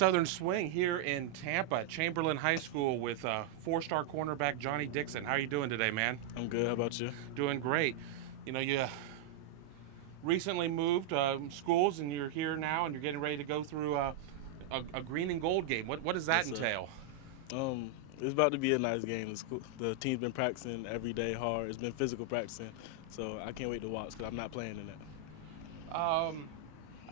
Southern Swing here in Tampa at Chamberlain High School with four-star cornerback Johnny Dixon. How are you doing today, man? I'm good. How about you? Doing great. You know, you recently moved schools, and you're here now, and you're getting ready to go through a green and gold game. What does that Yes, sir. entail? It's about to be a nice game. The team's been practicing every day hard. It's been physical practicing, so I can't wait to watch because I'm not playing in it.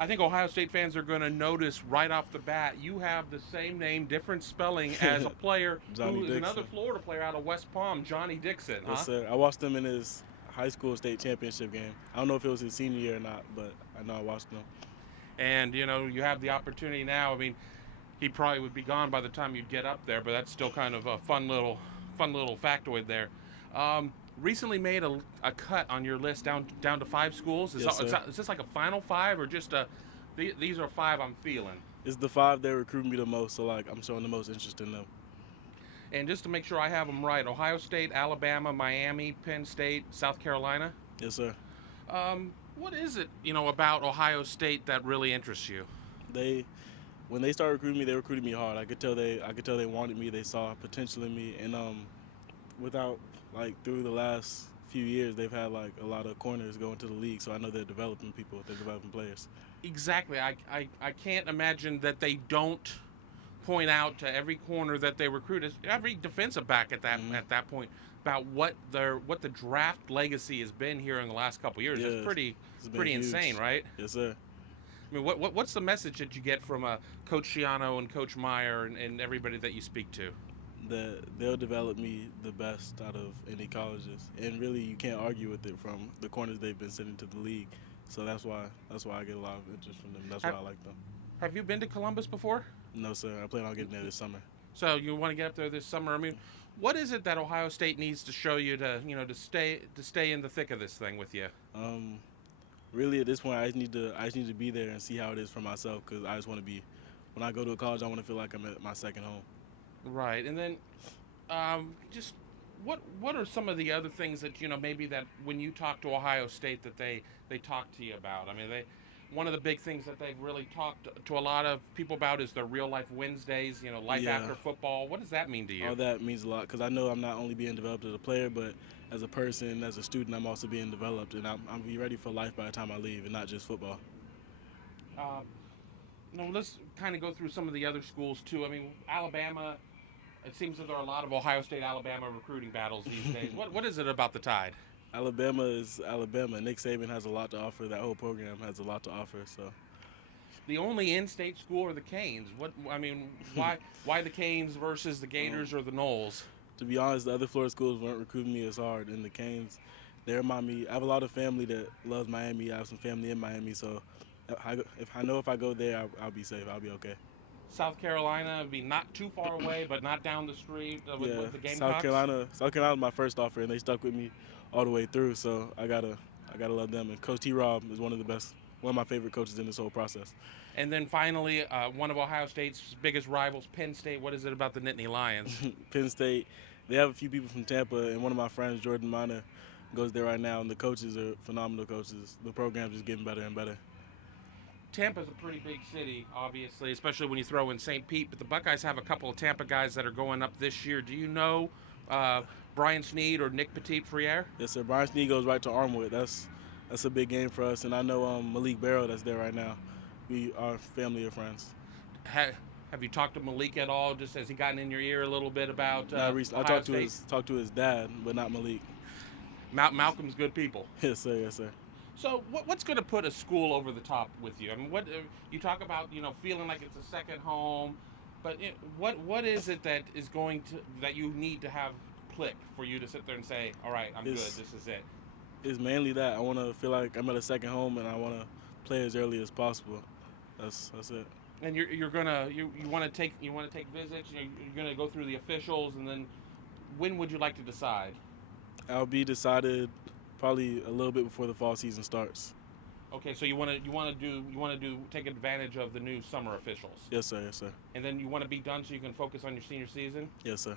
I think Ohio State fans are going to notice right off the bat you have the same name, different spelling as a player Johnny who is Dixon. another Florida player out of West Palm, Johnny Dixon. Yes, sir. I watched him in his high school state championship game. I don't know if it was his senior year or not, but I know I watched him. And you know, you have the opportunity now. I mean, he probably would be gone by the time you'd get up there, but that's still kind of a fun little factoid there. Recently made a cut on your list down to 5 schools. Is this like a final 5 or just these are 5 I'm feeling? It's the 5 that recruiting me the most, so like I'm showing the most interest in them. And just to make sure I have them right, Ohio State, Alabama, Miami, Penn State, South Carolina. Yes, sir. What is it, about Ohio State that really interests you? When they started recruiting me, they recruited me hard. I could tell they wanted me. They saw potential in me, and through the last few years, they've had like a lot of corners going to the league. So I know they're developing people. They're developing players. Exactly. I can't imagine that they don't point out to every corner that they recruit, every defensive back at that point, about what the draft legacy has been here in the last couple of years. Yeah, it's pretty huge. insane, right? Yes, sir. I mean, what's the message that you get from Coach Schiano and Coach Meyer and everybody that you speak to? That they'll develop me the best out of any colleges, and really you can't argue with it from the corners they've been sending to the league. So that's why I get a lot of interest from them. That's why I like them. Have you been to Columbus before? No, sir. I plan on getting there this summer. So you want to get up there this summer? I mean, what is it that Ohio State needs to show you to stay in the thick of this thing with you? Really, at this point, I just need to be there and see how it is for myself, because I just want to be. When I go to a college, I want to feel like I'm at my second home. Right, and then just what are some of the other things that maybe that when you talk to Ohio State that they talk to you about? I mean, one of the big things that they've really talked to a lot of people about is the real life Wednesdays, life after football. What does that mean to you? Oh, that means a lot, because I know I'm not only being developed as a player, but as a person, as a student, I'm also being developed, and I'm be ready for life by the time I leave, and not just football. Let's kind of go through some of the other schools too. I mean, Alabama. It seems that there are a lot of Ohio State-Alabama recruiting battles these days. What is it about the Tide? Alabama is Alabama. Nick Saban has a lot to offer. That whole program has a lot to offer. So, the only in-state school are the Canes. Why the Canes versus the Gators or the Noles? To be honest, the other Florida schools weren't recruiting me as hard, and the Canes, they remind me. I have a lot of family that loves Miami. I have some family in Miami, so if I go there, I'll be safe. I'll be okay. South Carolina would be not too far away, but not down the street with the Gamecocks. South Carolina was my first offer, and they stuck with me all the way through. So I gotta love them. And Coach T. Rob is one of my favorite coaches in this whole process. And then finally, one of Ohio State's biggest rivals, Penn State. What is it about the Nittany Lions? Penn State, they have a few people from Tampa, and one of my friends, Jordan Miner, goes there right now, and the coaches are phenomenal coaches. The program's just getting better and better. Tampa's a pretty big city, obviously, especially when you throw in St. Pete. But the Buckeyes have a couple of Tampa guys that are going up this year. Do you know Brian Snead or Nick Petit-Frere? Yes, sir. Brian Snead goes right to Armwood. That's a big game for us. And I know Malik Barrow that's there right now. We are family or friends. Have you talked to Malik at all? Just has he gotten in your ear a little bit about Not recently. I talked to his dad, but not Malik. Malcolm's good people. Yes, sir. Yes, sir. So what's going to put a school over the top with you? I mean, what you talk about, feeling like it's a second home, but what is it that you need to have click for you to sit there and say, all right, I'm good, this is it? It's mainly that I want to feel like I'm at a second home, and I want to play as early as possible. That's it. And you want to take visits. You're going to go through the officials, and then when would you like to decide? I'll be decided probably a little bit before the fall season starts. Okay, so you want to take advantage of the new summer officials. Yes, sir. Yes, sir. And then you want to be done so you can focus on your senior season. Yes, sir.